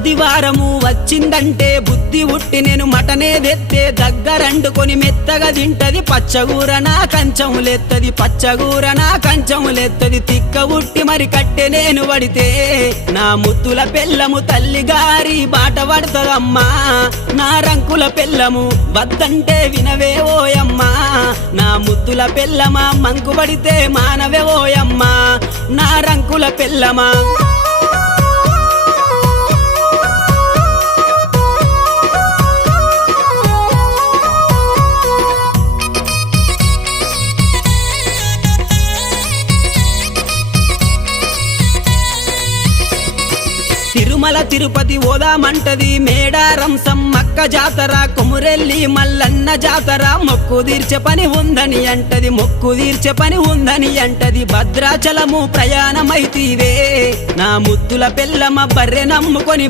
ఆదివారము వచ్చిందంటే బుద్ధి ఉట్టి నేను మటనే తెత్తే దగ్గరండుకొని మెత్తగా తింటది పచ్చగూర నా కంచములెత్తది పచ్చగూర నా కంచములెత్తది తిక్క ఉట్టి మరి కట్టె నేను పడితే నా ముత్తుల పెళ్ళము తల్లి గారి బాట పడుతుందమ్మా నా రంకుల పెళ్ళము వద్దంటే వినవే ఓయమ్మా నా ముద్దుల పెళ్ళమా మంకు పడితే మానవే ఓయమ్మా నా రంకుల పెళ్ళమా తిరుమల తిరుపతి ఓదామంటది మేడారం సమ్మక్క జాతర కొమురెల్లి మల్లన్న జాతర మొక్కు తీర్చే పని ఉందని అంటది మొక్కు తీర్చే పని ఉందని అంటది భద్రాచలము ప్రయాణమైతీవే నా ముద్దుల పెళ్ళమ బర్రె నమ్ముకొని